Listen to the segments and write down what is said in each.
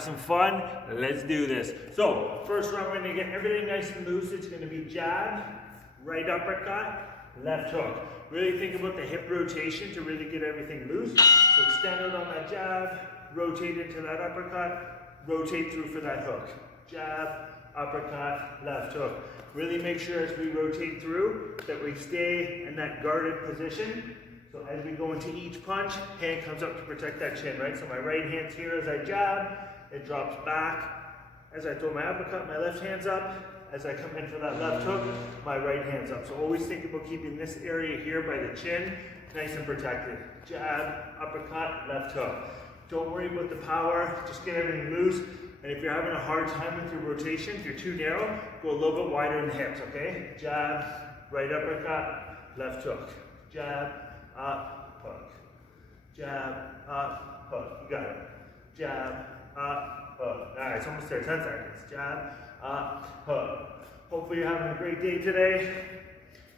Some fun, let's do this. So first round, we're gonna get everything nice and loose. It's gonna be jab, right uppercut, left hook. Really think about the hip rotation to really get everything loose. So extend out on that jab, rotate into that uppercut, rotate through for that hook. Jab, uppercut, left hook. Really make sure as we rotate through that we stay in that guarded position. So as we go into each punch, hand comes up to protect that chin, right? So my right hand's here as I jab, it drops back. As I throw my uppercut, my left hand's up. As I come in for that left hook, my right hand's up. So always think about keeping this area here by the chin nice and protected. Jab, uppercut, left hook. Don't worry about the power, just get everything loose. And if you're having a hard time with your rotation, if you're too narrow, go a little bit wider in the hips, okay? Jab, right uppercut, left hook. Jab, up, hook. Jab, up, hook. You got it. Jab, up, hook. All right, it's almost there, 10 seconds. Jab, up, hook. Hopefully you're having a great day today.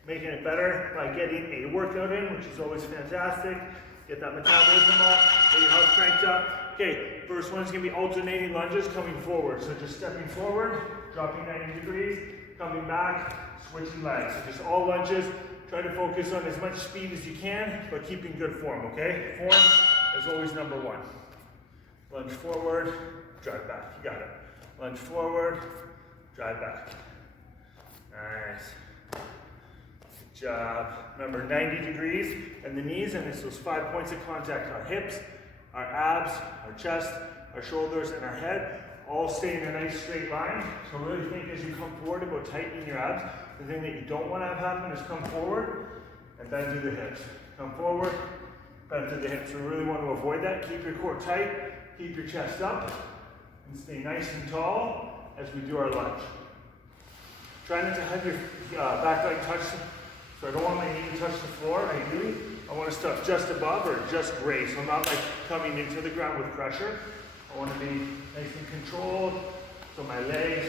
Making it better by getting a workout in, which is always fantastic. Get that metabolism up, get your health cranked up. Okay, first one's gonna be alternating lunges coming forward. So just stepping forward, dropping 90 degrees, coming back, switching legs. So just all lunges. Try to focus on as much speed as you can, but keeping good form, okay? Form is always number one. Lunge forward, drive back. You got it. Lunge forward, drive back. Nice. Good job. Remember, 90 degrees and the knees, and it's those 5 points of contact. Our hips, our abs, our chest, our shoulders, and our head all stay in a nice straight line. So really think as you come forward about tightening your abs. The thing that you don't want to have happen is come forward and bend through the hips. Come forward, bend through the hips. We really want to avoid that. Keep your core tight, keep your chest up, and stay nice and tall as we do our lunge. Try not to have your back leg touch, so I don't want my knee to touch the floor. Ideally, I want to stop just above or just grazed. So I'm not like coming into the ground with pressure. I want to be nice and controlled, so my legs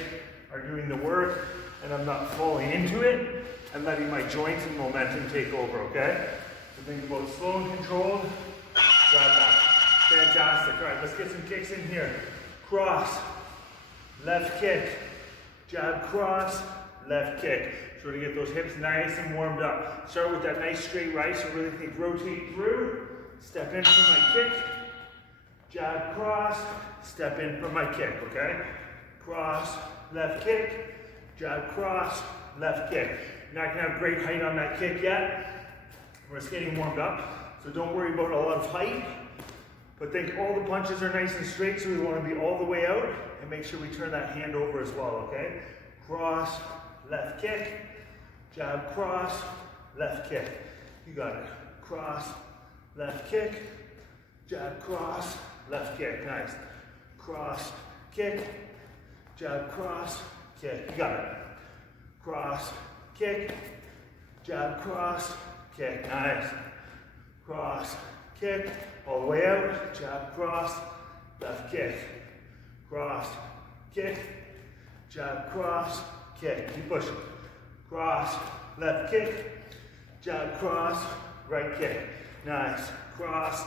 are doing the work, and I'm not falling into it and letting my joints and momentum take over, okay? So think about slow and controlled, grab that. Fantastic. All right, let's get some kicks in here. Cross, left kick, jab, cross, left kick. Try to get those hips nice and warmed up. Start with that nice straight right, so really think rotate through, step in for my kick, jab, cross, step in for my kick, okay? Cross, left kick, jab, cross, left kick. You're not gonna have great height on that kick yet. We're just getting warmed up. So don't worry about a lot of height, but think all the punches are nice and straight, so we wanna be all the way out, and make sure we turn that hand over as well, okay? Cross, left kick, jab, cross, left kick. You got it. Cross, left kick, jab, cross, left kick. Nice. Cross, kick, jab, cross, kick. You got it. Cross, kick, jab, cross, kick. Nice. Cross, kick, all the way out. Jab, cross, left kick. Cross, kick, jab, cross, kick. Keep pushing. Cross, left kick, jab, cross, right kick. Nice. Cross,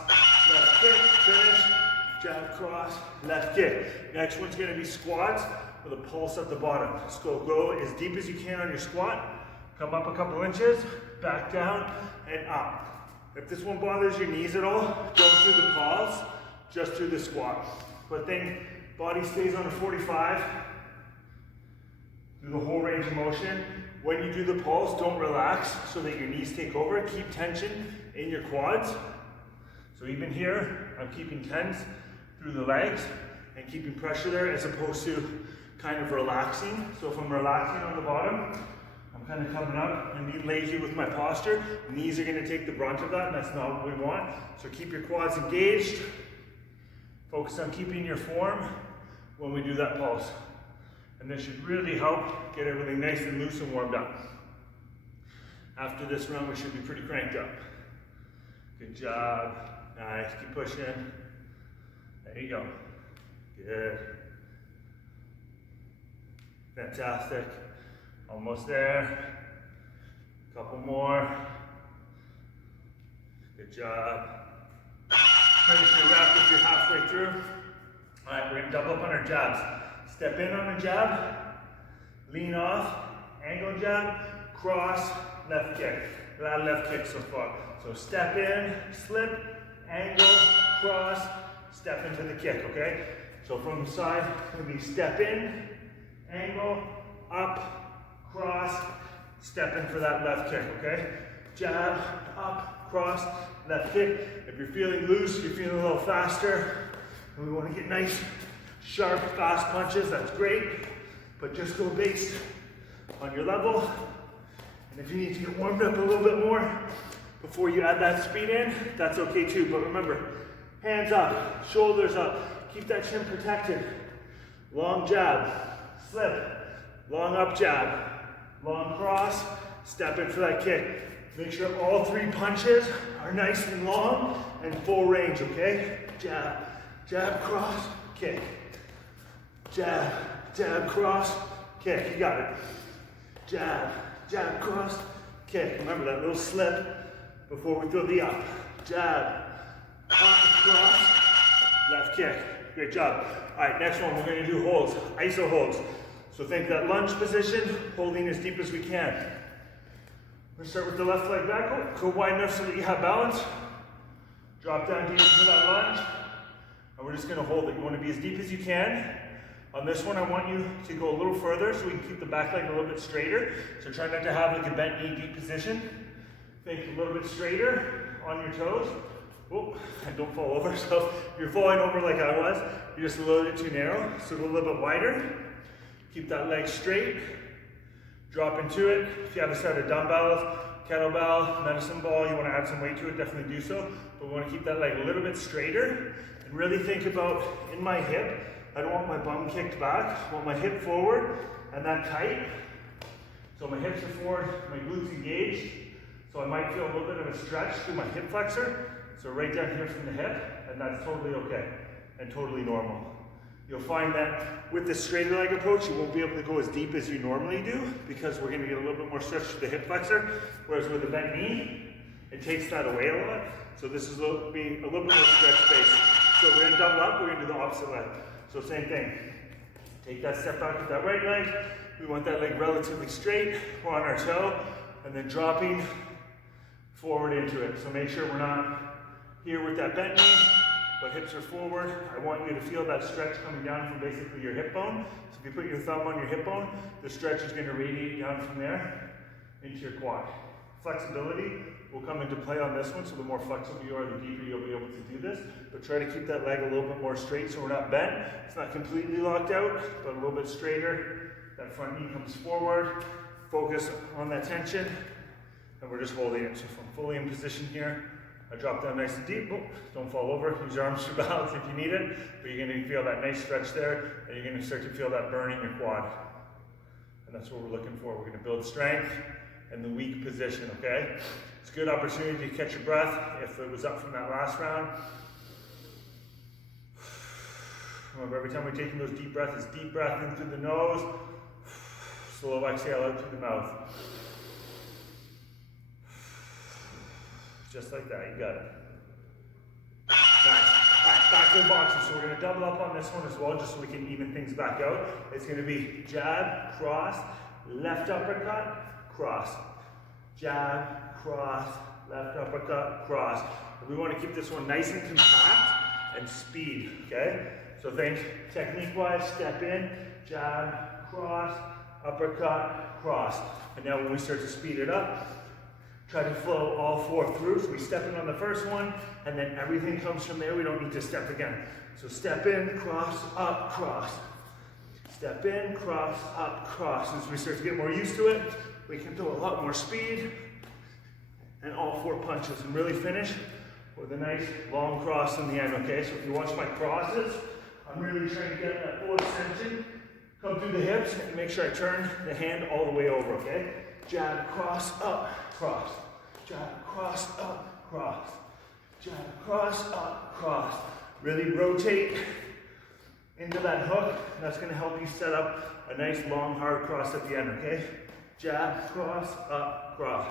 left kick, finish. Jab, cross, left kick. Next one's gonna be squats with a pulse at the bottom. So go as deep as you can on your squat. Come up a couple inches, back down, and up. If this one bothers your knees at all, don't do the pause, just do the squat. But then body stays on a 45. Do the whole range of motion. When you do the pulse, don't relax so that your knees take over. Keep tension in your quads. So even here, I'm keeping tense through the legs and keeping pressure there as opposed to kind of relaxing. So if I'm relaxing on the bottom, I'm kind of coming up and being lazy with my posture. Knees are going to take the brunt of that, and that's not what we want. So keep your quads engaged. Focus on keeping your form when we do that pulse. And this should really help get everything nice and loose and warmed up. After this round, we should be pretty cranked up. Good job. Nice. Keep pushing. There you go. Good. Fantastic. Almost there. Couple more. Good job. Finish your rep if you're halfway through. All right, we're gonna double up on our jabs. Step in on a jab, lean off, angle jab, cross, left kick. A lot of left kicks so far. So step in, slip, angle, cross, step into the kick, okay? So from the side, it's gonna be step in, angle, up, cross, step in for that left kick, okay? Jab, up, cross, left kick. If you're feeling loose, you're feeling a little faster, and we wanna get nice, sharp, fast punches, that's great, but just go based on your level. And if you need to get warmed up a little bit more before you add that speed in, that's okay too. But remember, hands up, shoulders up, keep that chin protected. Long jab, slip, long up jab, long cross, step in for that kick. Make sure all three punches are nice and long and full range, okay? Jab, jab, cross, kick. Jab, jab, cross, kick. You got it. Jab, jab, cross, kick. Remember that little slip before we throw the up. Jab, up, cross, left kick. Great job. All right, next one, we're gonna do holds, iso holds. So think that lunge position, holding as deep as we can. We're gonna start with the left leg back. Go wide enough so that you have balance. Drop down deep into that lunge. And we're just gonna hold it. You wanna be as deep as you can. On this one, I want you to go a little further so we can keep the back leg a little bit straighter. So try not to have like a bent knee deep position. Think a little bit straighter on your toes. Oh, and don't fall over. So if you're falling over like I was, you're just a little bit too narrow. So go a little bit wider. Keep that leg straight. Drop into it. If you have a set of dumbbells, kettlebell, medicine ball, you want to add some weight to it, definitely do so. But we want to keep that leg a little bit straighter and really think about in my hip. I don't want my bum kicked back. I want my hip forward and that tight. So my hips are forward, my glutes engaged. So I might feel a little bit of a stretch through my hip flexor. So right down here from the hip, and that's totally okay and totally normal. You'll find that with the straighter leg approach, you won't be able to go as deep as you normally do because we're gonna get a little bit more stretch to the hip flexor. Whereas with a bent knee, it takes that away a lot. So this is being a little bit more stretch based. So we're gonna double up, we're gonna do the opposite leg. So same thing, take that step back with that right leg. We want that leg relatively straight. We're on our toe and then dropping forward into it. So make sure we're not here with that bent knee, but hips are forward. I want you to feel that stretch coming down from basically your hip bone. So if you put your thumb on your hip bone, the stretch is gonna radiate down from there into your quad. Flexibility will come into play on this one, so the more flexible you are, the deeper you'll be able to do this. But try to keep that leg a little bit more straight so we're not bent. It's not completely locked out, but a little bit straighter. That front knee comes forward. Focus on that tension, and we're just holding it. So if I'm fully in position here, I drop down nice and deep. Oh, don't fall over. Use your arms for balance if you need it. But you're going to feel that nice stretch there, and you're going to start to feel that burn in your quad. And that's what we're looking for. We're going to build strength in the weak position, okay? It's a good opportunity to catch your breath if it was up from that last round. Remember, every time we're taking those deep breaths, it's deep breath in through the nose, slow exhale out through the mouth. Just like that, you got it. Nice. All right, back to the boxes. So we're gonna double up on this one as well, just so we can even things back out. It's gonna be jab, cross, left uppercut, cross. Jab, cross, left uppercut, cross. And we wanna keep this one nice and compact and speed, okay? So think technique-wise, step in, jab, cross, uppercut, cross. And now when we start to speed it up, try to flow all four through. So we step in on the first one, and then everything comes from there. We don't need to step again. So step in, cross, up, cross. Step in, cross, up, cross. As we start to get more used to it, we can do a lot more speed and all four punches and really finish with a nice long cross in the end, okay? So if you watch my crosses, I'm really trying to get that full extension, come through the hips, and make sure I turn the hand all the way over, okay? Jab, cross, up, cross. Jab, cross, up, cross. Jab, cross, up, cross. Really rotate into that hook. That's gonna help you set up a nice long hard cross at the end, okay? Jab, cross, up, cross.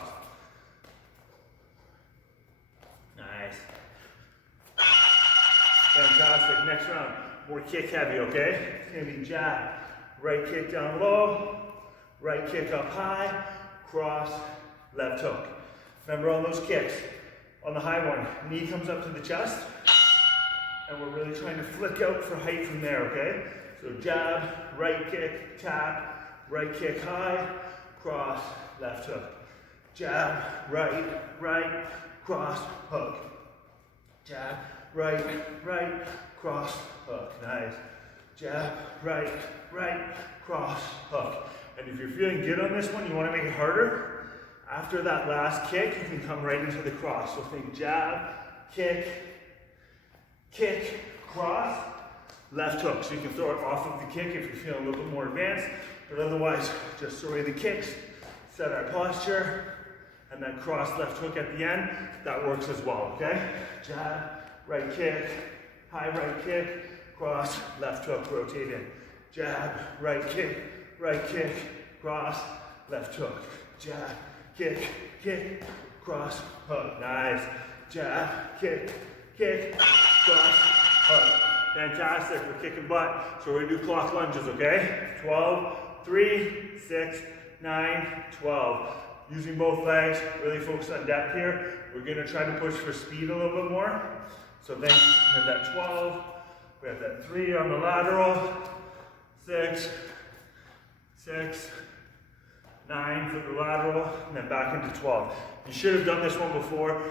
Nice. Fantastic. Next round. more kick heavy, okay? It's gonna be jab, right kick down low, right kick up high, cross, left hook. Remember on those kicks, on the high one, knee comes up to the chest, and we're really trying to flick out for height from there, okay? So jab, right kick, tap, right kick high, cross, left hook. Jab, right, cross, hook. Jab, right, cross, hook. Nice. Jab, right, cross, hook. And if you're feeling good on this one, you want to make it harder. After that last kick, you can come right into the cross. So think jab, kick, cross, left hook. So you can throw it off of the kick if you're feeling a little bit more advanced. But otherwise, just throw away the kicks, set our posture, and then cross left hook at the end. That works as well, okay? Jab, right kick, high right kick, cross, left hook, rotate in. Jab, right kick, cross, left hook. Jab, kick, cross, hook. Nice. Jab, kick, cross, hook. Fantastic, we're kicking butt. So we're gonna do clock lunges, okay? 12, 3, 6, 9, 12. Using both legs, really focus on depth here. We're gonna try to push for speed a little bit more. So then we have that 12, we have that 3 on the lateral, 6, 9 for the lateral, and then back into 12. You should have done this one before.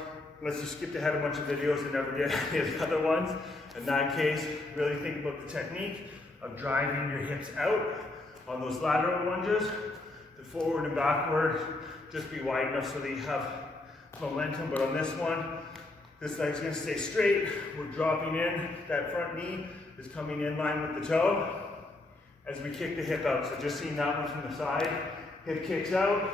Let's just skip ahead a bunch of videos and never did any of the other ones. In that case, really think about the technique of driving your hips out on those lateral lunges. The forward and backward, just be wide enough so that you have momentum. But on this one, this leg's gonna stay straight. We're dropping in. That front knee is coming in line with the toe as we kick the hip out. So just seeing that one from the side. Hip kicks out,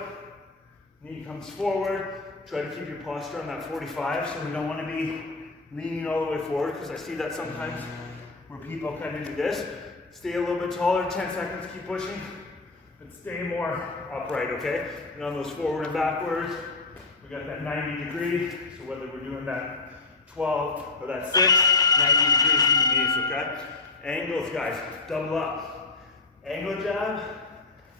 knee comes forward. Try to keep your posture on that 45, so we don't want to be leaning all the way forward, because I see that sometimes where people kind of do this. Stay a little bit taller, 10 seconds, keep pushing, but stay more upright, okay? And on those forward and backwards, we got that 90 degree, so whether we're doing that 12 or that 6, 90 degrees in the knees, okay? Angles, guys, double up. Angle jab,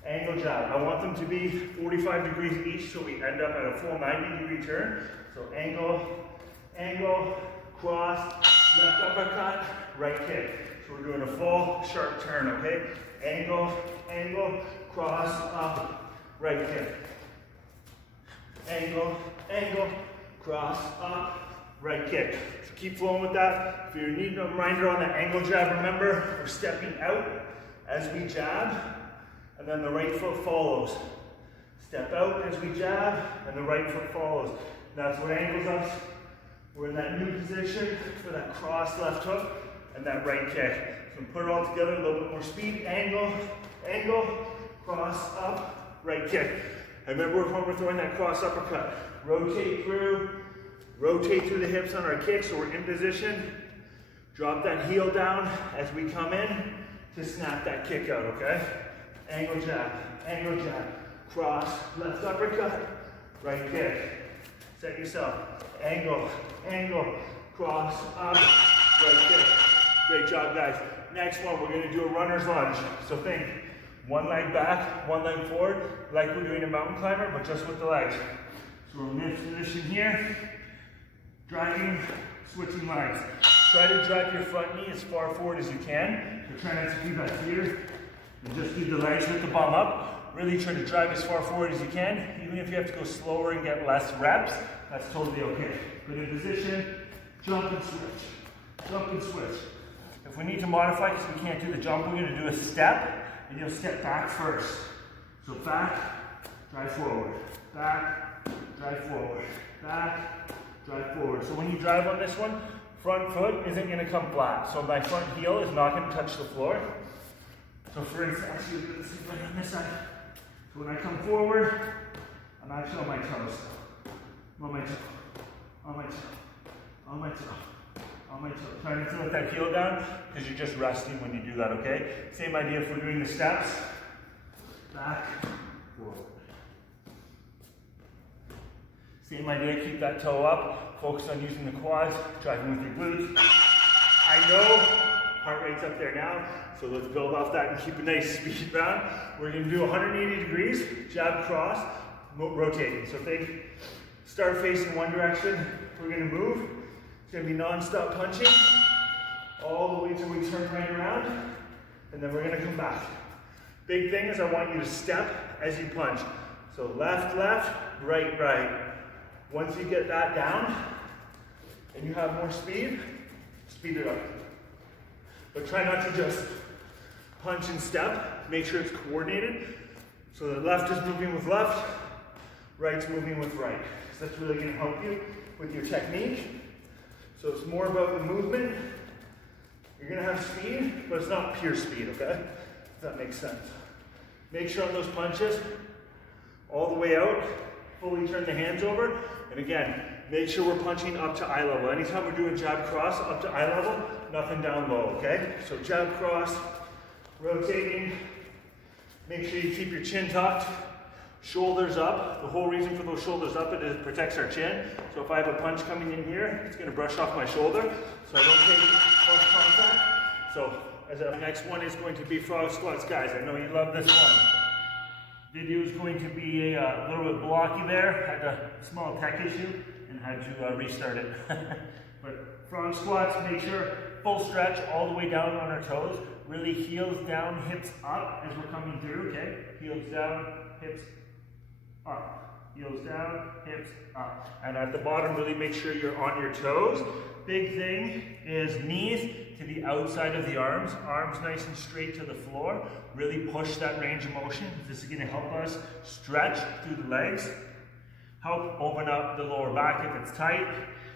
angle jab. I want them to be 45 degrees each, so we end up at a full 90-degree turn. So angle, cross, left uppercut, right kick. So we're doing a full sharp turn, okay? Angle, cross, up, right kick. Angle, cross, up, right kick. So keep flowing with that. If you need a reminder on that angle jab, remember, we're stepping out as we jab, and then the right foot follows. Step out as we jab, and the right foot follows. That's what angles us. We're in that new position for that cross left hook and that right kick. So put it all together, a little bit more speed. Angle, cross, up, right kick. And remember when we're throwing that cross uppercut, rotate through the hips on our kick, so we're in position. Drop that heel down as we come in to snap that kick out, okay? Angle jab, cross, left uppercut, right kick. Set yourself. Angle, cross, up, right kick. Great job, guys. Next one, we're gonna do a runner's lunge. So think, one leg back, one leg forward, like we're doing a mountain climber, but just with the legs. So we're in this position here, driving, switching legs. Try to drive your front knee as far forward as you can. So try not to keep that here. And just keep the legs with the bum up. Really try to drive as far forward as you can. Even if you have to go slower and get less reps, that's totally okay. Good in position, jump and switch. If we need to modify, because we can't do the jump, we're gonna do a step, and you'll step back first. So back, drive forward. Back, drive forward. Back, drive forward. So when you drive on this one, front foot isn't gonna come flat. So my front heel is not gonna touch the floor. So for instance, actually, this is right on this side. So when I come forward, I'm actually on my toes. On my toe, on my toe, on my toe, on my toe. Try not to let that heel down, because you're just resting when you do that, okay? Same idea if we're doing the steps. Back, forward. Same idea, keep that toe up. Focus on using the quads, driving with your glutes. I know Heart rate's up there now. So let's build off that and keep a nice speed round. We're gonna do 180 degrees, jab, cross, rotating. So think, start facing one direction. We're gonna move. It's gonna be non-stop punching all the way till we turn right around. And then we're gonna come back. Big thing is I want you to step as you punch. So left, left, right, right. Once you get that down and you have more speed, speed it up. But try not to just punch and step. Make sure it's coordinated. So the left is moving with left, right's moving with right. So that's really gonna help you with your technique. So it's more about the movement. You're gonna have speed, but it's not pure speed, okay? If that makes sense. Make sure on those punches, all the way out, fully turn the hands over. And again, make sure we're punching up to eye level. Anytime we're doing jab cross, up to eye level, nothing down low, okay? So jab cross, rotating. Make sure you keep your chin tucked, shoulders up. The whole reason for those shoulders up is it protects our chin. So if I have a punch coming in here, it's gonna brush off my shoulder, so I don't take close contact. So as our next one is going to be frog squats, guys. I know you love this one. Video is going to be a little bit blocky there. Had a small tech issue and had to restart it. But frog squats, make sure full stretch all the way down on our toes. Really heels down, hips up as we're coming through, okay? Heels down, hips up. Heels down, hips up. And at the bottom, really make sure you're on your toes. Big thing is knees to the outside of the arms. Arms nice and straight to the floor. Really push that range of motion. This is gonna help us stretch through the legs. Help open up the lower back if it's tight.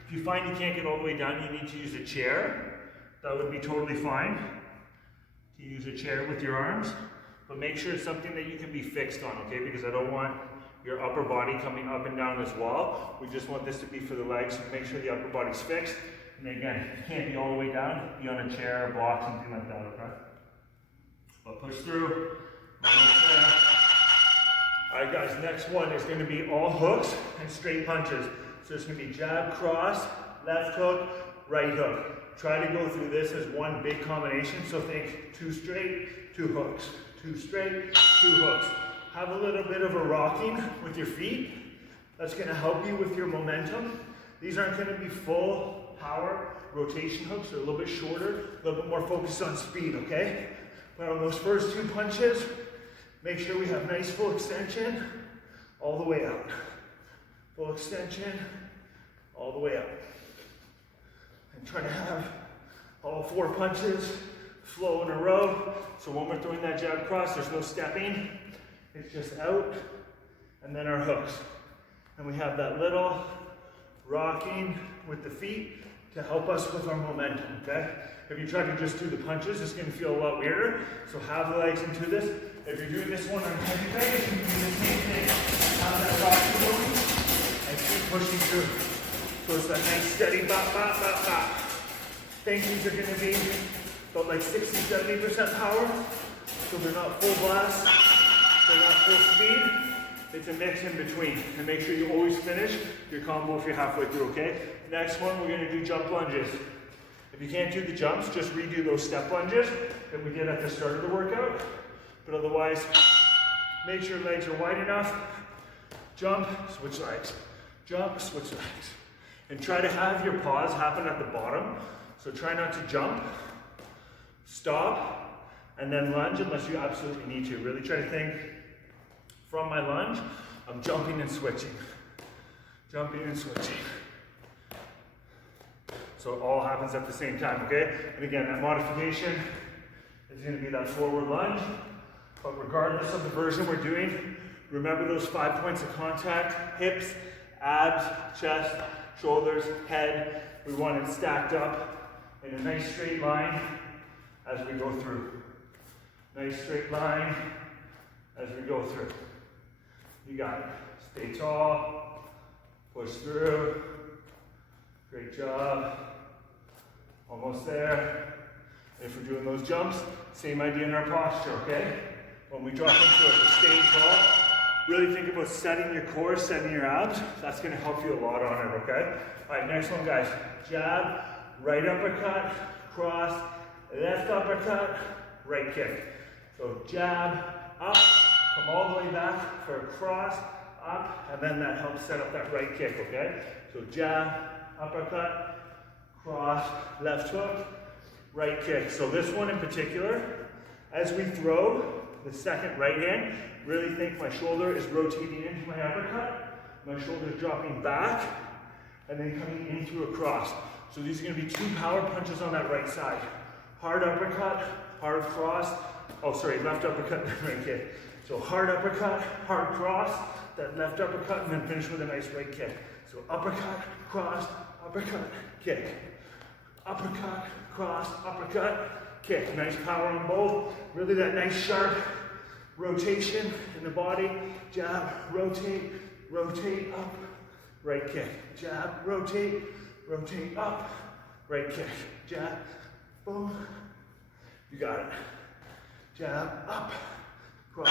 If you find you can't get all the way down, you need to use a chair. That would be totally fine. You use a chair with your arms, but make sure it's something that you can be fixed on, okay? Because I don't want your upper body coming up and down as well. We just want this to be for the legs, so make sure the upper body's fixed. And again, you can't be all the way down, be on a chair, a block, something like that, okay? But push through. All right, guys, next one is gonna be all hooks and straight punches. So it's gonna be jab, cross, left hook, right hook. Try to go through this as one big combination. So think 2 straight, 2 hooks, 2 straight, 2 hooks. Have a little bit of a rocking with your feet. That's gonna help you with your momentum. These aren't gonna be full power rotation hooks. They're a little bit shorter, a little bit more focused on speed, okay? But on those first 2 punches, make sure we have nice full extension all the way out. Full extension all the way out. And try to have all 4 punches flow in a row. So when we're throwing that jab cross, there's no stepping. It's just out, and then our hooks. And we have that little rocking with the feet to help us with our momentum, okay? If you try to just do the punches, it's gonna feel a lot weirder. So have the legs into this. If you're doing this one on heavy legs, you can do the same thing. Have that rocking going, and keep pushing through. So it's that nice steady bop, bop, bop, bop. Think these are gonna be about like 60-70% power. So they're not full blast, they're not full speed. It's a mix in between. And make sure you always finish your combo if you're halfway through, okay? Next one, we're gonna do jump lunges. If you can't do the jumps, just redo those step lunges that we did at the start of the workout. But otherwise, make sure legs are wide enough. Jump, switch legs. Jump, switch legs. And try to have your pause happen at the bottom. So try not to jump, stop, and then lunge unless you absolutely need to. Really try to think, from my lunge, I'm jumping and switching. Jumping and switching. So it all happens at the same time, okay? And again, that modification is gonna be that forward lunge. But regardless of the version we're doing, remember those 5 points of contact: hips, abs, chest, shoulders, head. We want it stacked up in a nice straight line as we go through. Nice straight line as we go through. You got it. Stay tall, push through. Great job. Almost there. If we're doing those jumps, same idea in our posture, okay? When we drop into it, we're staying tall. Really think about setting your core, setting your abs. That's gonna help you a lot on it, okay? All right, next one, guys. Jab, right uppercut, cross, left uppercut, right kick. So jab, up, come all the way back for a cross, up, and then that helps set up that right kick, okay? So jab, uppercut, cross, left hook, right kick. So this one in particular, as we throw the second right hand, really think my shoulder is rotating into my uppercut, my shoulder is dropping back, and then coming in through a cross. So these are gonna be 2 power punches on that right side. Hard uppercut, hard cross, left uppercut, right kick. So hard uppercut, hard cross, that left uppercut, and then finish with a nice right kick. So uppercut, cross, uppercut, kick. Uppercut, cross, uppercut, kick. Nice power on both. Really that nice sharp rotation in the body. Jab, rotate, rotate, up, right kick. Jab, rotate, rotate, up, right kick. Jab, boom. You got it. Jab, up, cross.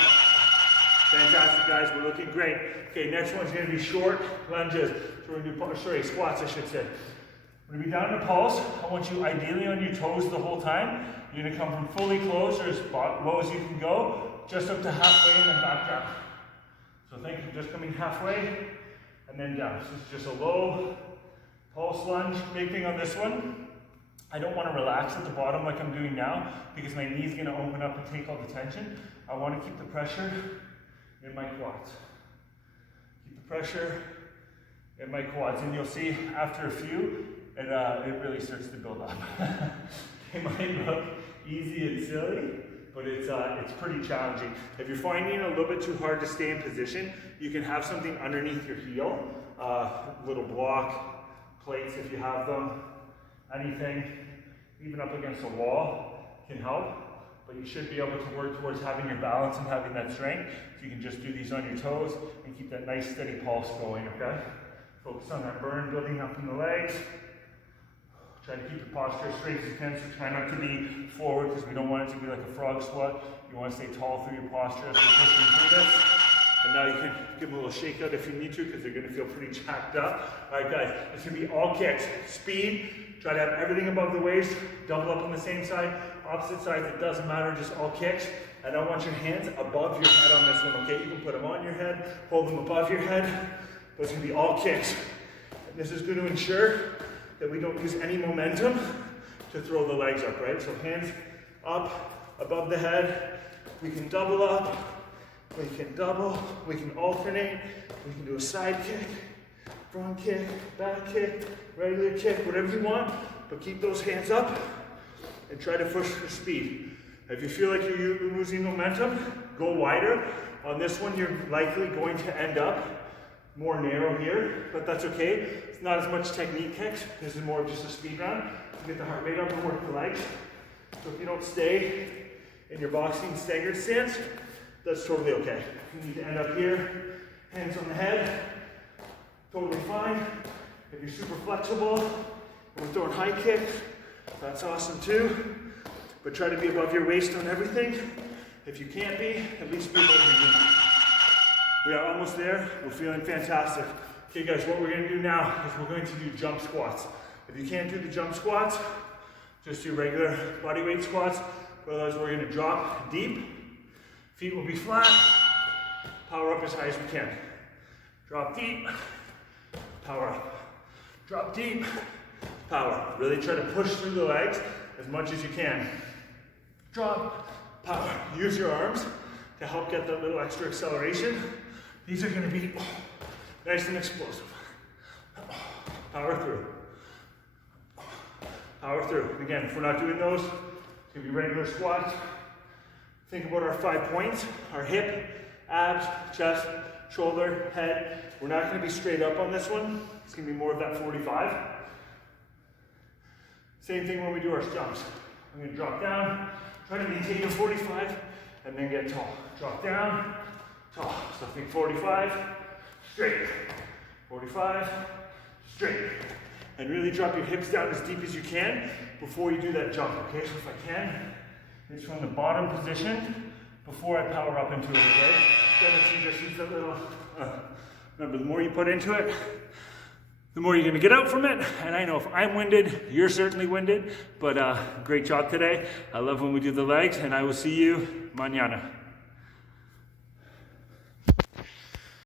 Fantastic, guys. We're looking great. Okay, next one's going to be short lunges. So we're going to do, squats, I should say. We're going to be down to pulse. I want you ideally on your toes the whole time. You're going to come from fully closed or as low as you can go, just up to halfway and then back down. So think of just coming halfway and then down. So this is just a low pulse lunge. Big thing on this one, I don't want to relax at the bottom like I'm doing now because my knee's going to open up and take all the tension. I want to keep the pressure in my quads. Keep the pressure in my quads, and you'll see after a few, it really starts to build up. It might look easy and silly, but it's pretty challenging. If you're finding it a little bit too hard to stay in position, you can have something underneath your heel, little block, plates if you have them, anything, even up against a wall can help. But you should be able to work towards having your balance and having that strength. So you can just do these on your toes and keep that nice steady pulse going, okay? Focus on that burn building up in the legs. Try to keep your posture as straight as you can, so try not to be forward because we don't want it to be like a frog squat. You want to stay tall through your posture as we're pushing through this. And now you can give them a little shake out if you need to because they're going to feel pretty jacked up. All right, guys, it's going to be all kicks. Speed, try to have everything above the waist, double up on the same side, opposite sides, it doesn't matter, just all kicks. And I want your hands above your head on this one, okay? You can put them on your head, hold them above your head, but it's going to be all kicks. And this is going to ensure that we don't use any momentum to throw the legs up, right? So hands up, above the head. We can double up, we can double, we can alternate, we can do a side kick, front kick, back kick, regular kick, whatever you want, but keep those hands up and try to push for speed. If you feel like you're losing momentum, go wider. On this one, you're likely going to end up more narrow here, but that's okay. It's not as much technique kicks. This is more of just a speed round. You get the heart rate up and work the legs. So if you don't stay in your boxing staggered stance, that's totally okay. You need to end up here, hands on the head, totally fine. If you're super flexible, and we're throwing high kicks, that's awesome too. But try to be above your waist on everything. If you can't be, at least be above your knee. We are almost there. We're feeling fantastic. Okay guys, what we're gonna do now is we're going to do jump squats. If you can't do the jump squats, just do regular body weight squats. Otherwise, we're gonna drop deep. Feet will be flat. Power up as high as we can. Drop deep, power up. Drop deep, power. Really try to push through the legs as much as you can. Drop, power. Use your arms to help get that little extra acceleration. These are gonna be nice and explosive. Power through. Power through. And again, if we're not doing those, it's gonna be regular squats. Think about our 5 points, our hip, abs, chest, shoulder, head. We're not gonna be straight up on this one. It's gonna be more of that 45. Same thing when we do our jumps. I'm gonna drop down, try to maintain your 45, and then get tall. Drop down, tall. So think 45, straight. 45, straight. And really drop your hips down as deep as you can before you do that jump, okay? So if I can, it's from the bottom position before I power up into it, okay? Then if you just use a little, remember, the more you put into it, the more you're gonna get out from it. And I know if I'm winded, you're certainly winded, but great job today. I love when we do the legs, and I will see you mañana.